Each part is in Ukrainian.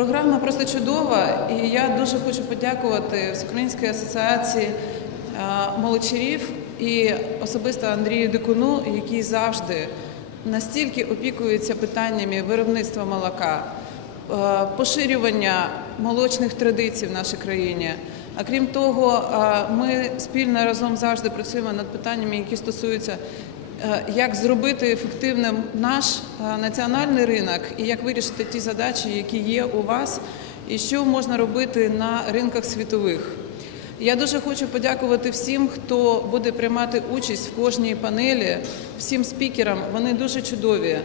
Програма просто чудова, і я дуже хочу подякувати Всеукраїнській асоціації е, молочарів і особисто Андрію Дикуну, який завжди настільки опікується питаннями виробництва молока, е, поширювання молочних традицій в нашій країні. А крім того, е, ми спільно разом завжди працюємо над питаннями, які стосуються як зробити ефективним наш е, національний ринок і як вирішити ті задачі, які є у вас, і що можна робити на ринках світових. Я дуже хочу подякувати всім, хто буде приймати участь в кожній панелі, всім спікерам. Вони дуже чудові.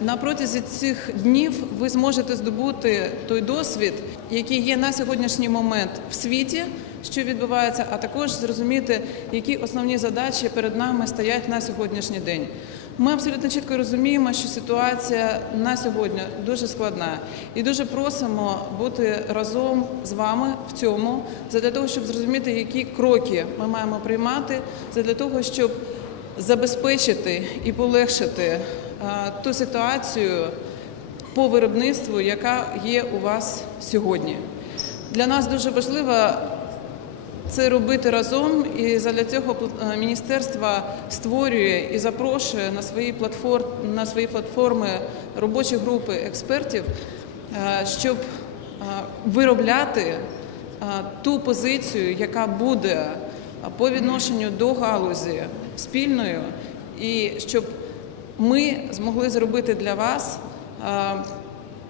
На протязі цих днів ви зможете здобути той досвід, який є на сьогоднішній момент в світі, що відбувається, а також зрозуміти, які основні задачі перед нами стоять на сьогоднішній день. Ми абсолютно чітко розуміємо, що ситуація на сьогодні дуже складна, і дуже просимо бути разом з вами в цьому, для того, щоб зрозуміти, які кроки ми маємо приймати, для того, щоб забезпечити і полегшити е, ту ситуацію по виробництву, яка є у вас сьогодні. Для нас дуже важливо це робити разом, і для цього е, міністерство створює і запрошує на свої платформ на свої платформи робочі групи експертів, е, щоб е, виробляти ту позицію, яка буде по відношенню до галузі спільною, і щоб ми змогли зробити для вас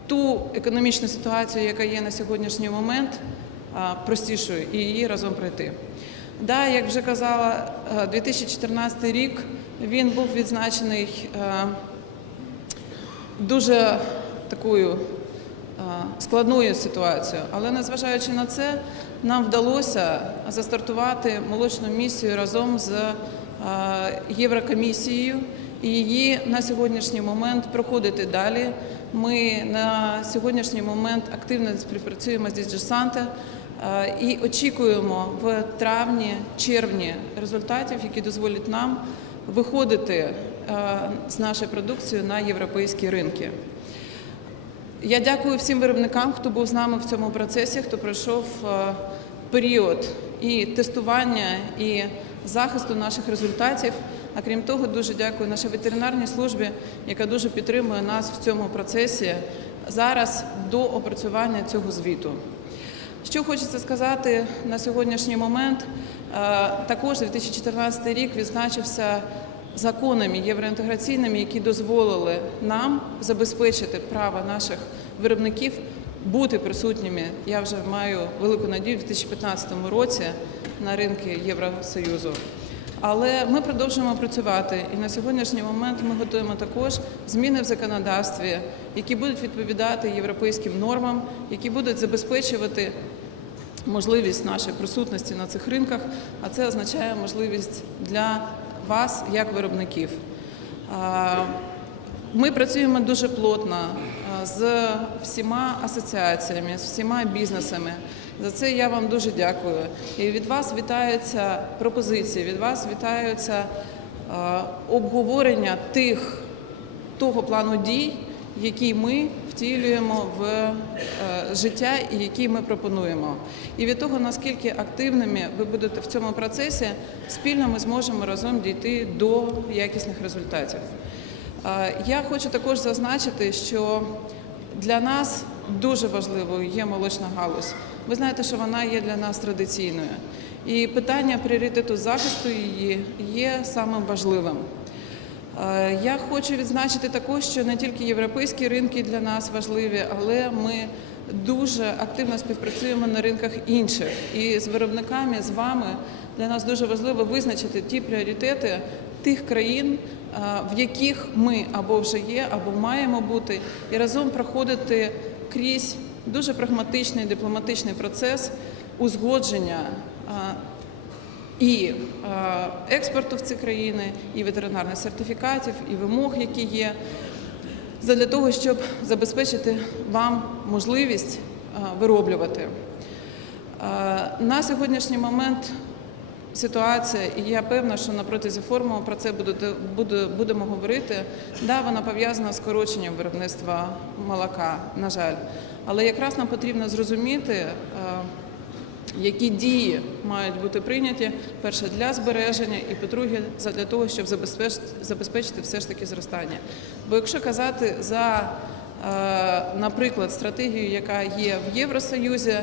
ту економічну ситуацію, яка є на сьогоднішній момент, простішою і її разом пройти. Да, як вже казала, е, 2014 рік він був відзначений е, дуже такою е, складною ситуацією, але незважаючи на це, нам вдалося застартувати молочну місію разом з е, Єврокомісією і її на сьогоднішній момент проходити далі. Ми на сьогоднішній момент активно співпрацюємо з Діджесанте і очікуємо в травні-червні результатів, які дозволять нам виходити е, з нашою продукцією на європейські ринки. Я дякую всім виробникам, хто був з нами в цьому процесі, хто пройшов е, період і тестування, і захисту наших результатів. А крім того, дуже дякую нашій ветеринарній службі, яка дуже підтримує нас в цьому процесі зараз до опрацювання цього звіту. Що хочеться сказати на сьогоднішній момент, е, також 2014 рік відзначився законами євроінтеграційними, які дозволили нам забезпечити право наших виробників бути присутніми. Я вже маю велику надію в 2015 році на ринки Євросоюзу. Але ми продовжуємо працювати, і на сьогоднішній момент ми готуємо також зміни в законодавстві, які будуть відповідати європейським нормам, які будуть забезпечувати можливість нашої присутності на цих ринках, а це означає можливість для вас як виробників. Ми працюємо дуже плотно з всіма асоціаціями, з всіма бізнесами. За це я вам дуже дякую. І від вас вітаються пропозиції, від вас вітаються обговорення тих того плану дій, який ми втілюємо в е, життя і який ми пропонуємо. І від того, наскільки активними ви будете в цьому процесі, спільно ми зможемо разом дійти до якісних результатів. Е, Я хочу також зазначити, що для нас дуже важливою є молочна галузь. Ви знаєте, що вона є для нас традиційною. І питання пріоритету захисту її є самим важливим. Е, Я хочу відзначити також, що не тільки європейські ринки для нас важливі, але ми дуже активно співпрацюємо на ринках інших. І з виробниками, з вами для нас дуже важливо визначити ті пріоритети тих країн, е, в яких ми або вже є, або маємо бути, і разом проходити крізь дуже прагматичний дипломатичний процес узгодження. І е, експорту в ці країни, і ветеринарних сертифікатів, і вимог, які є, для того, щоб забезпечити вам можливість е, вироблювати. Е, На сьогоднішній момент ситуація, і я певна, що на протязі форуму про це буде, буде, будемо говорити. Да, вона пов'язана з скороченням виробництва молока, на жаль. Але якраз нам потрібно зрозуміти, які дії мають бути прийняті перше для збереження, і по-друге, для того, щоб забезпечити, все ж таки зростання. Бо якщо казати за, е, наприклад, стратегію, яка є в Євросоюзі.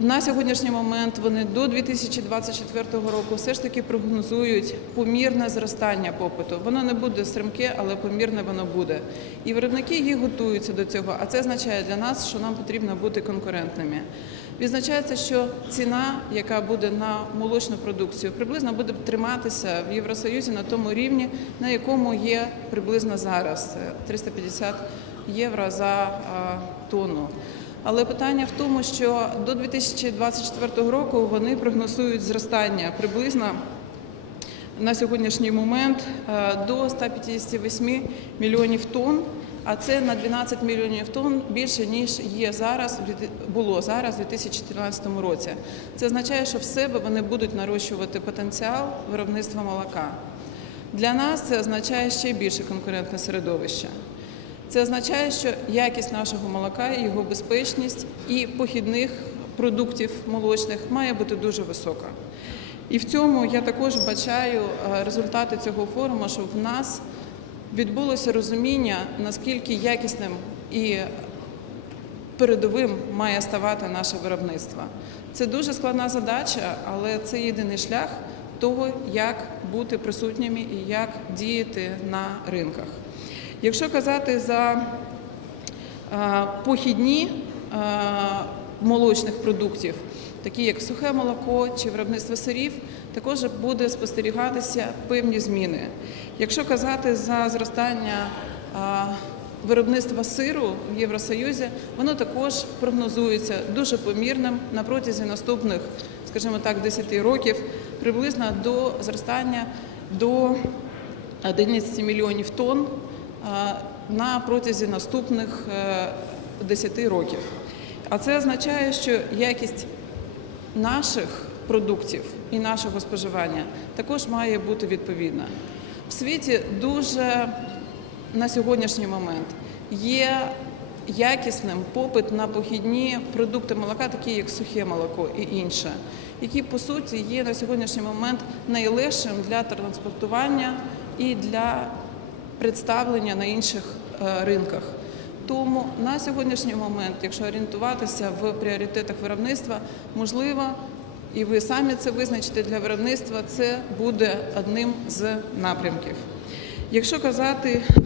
На сьогоднішній момент вони до 2024 року все ж таки прогнозують помірне зростання попиту. Воно не буде стрімке, але помірне воно буде. І виробники їх готуються до цього. А це означає для нас, що нам потрібно бути конкурентними. Відзначається, що ціна, яка буде на молочну продукцію, приблизно буде триматися в Євросоюзі на тому рівні, на якому є приблизно зараз Це 350 євро за а, тонну. Але питання в тому, що до 2024 року вони прогнозують зростання приблизно на сьогоднішній момент е, до 158 мільйонів тонн, а це на 12 мільйонів тонн більше ніж є зараз було зараз у 2014 році. Це означає, що в себе вони будуть нарощувати потенціал виробництва молока. Для нас це означає ще більше конкурентне середовище. Це означає, що якість нашого молока, його безпечність і похідних продуктів молочних має бути дуже висока. І в цьому я також бачаю е, результати цього форуму, що в нас відбулося розуміння, наскільки якісним і передовим має ставати наше виробництво. Це дуже складна задача, але це єдиний шлях того, як бути присутніми і як діяти на ринках. Якщо казати за е, похідні е, молочних продуктів, такі як сухе молоко чи виробництво сирів, також буде спостерігатися певні зміни. Якщо казати за зростання е, виробництва сиру в Євросоюзі, воно також прогнозується дуже помірним на протязі наступних, скажімо так, 10 років, приблизно до зростання до 11 мільйонів тонн на протязі наступних 10 років. А це означає, що якість наших продуктів і нашого споживання також має бути відповідна. В світі дуже на сьогоднішній момент є якісним попит на похідні продукти молока, такі як сухе молоко і інше, які по суті є на сьогоднішній момент найлегшим для транспортування і для представлення на інших е, ринках. Тому на сьогоднішній момент, якщо орієнтуватися в пріоритетах виробництва, можливо, і ви самі це визначите для виробництва, це буде одним з напрямків. Якщо казати е,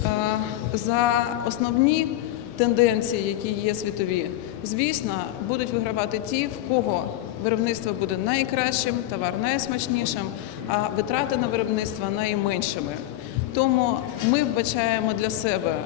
за основні тенденції, які є світові, звісно, будуть вигравати ті, в кого виробництво буде найкращим, товар найсмачнішим, а витрати на виробництво найменшими. Тому ми вбачаємо для себе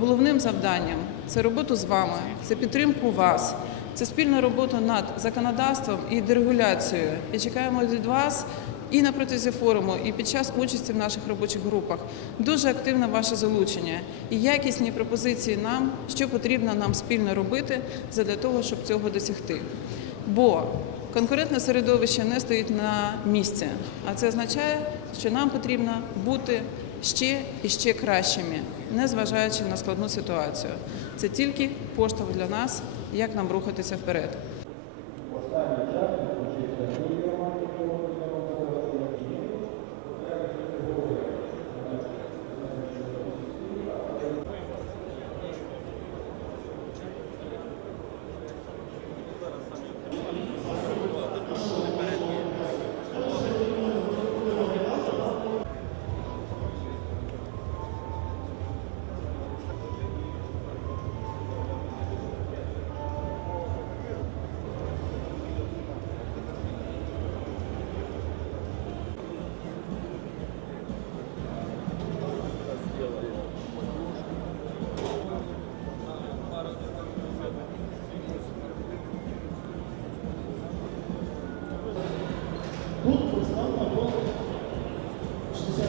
головним завданням це роботу з вами, це підтримку вас, це спільна робота над законодавством і дерегуляцією. І чекаємо від вас і на протязі форуму, і під час участі в наших робочих групах. Дуже активне ваше залучення і якісні пропозиції нам, що потрібно нам спільно робити для того, щоб цього досягти. Бо конкурентне середовище не стоїть на місці, а це означає, що нам потрібно бути ще і ще кращими, незважаючи на складну ситуацію. Це тільки поштовх для нас, як нам рухатися вперед.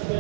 Це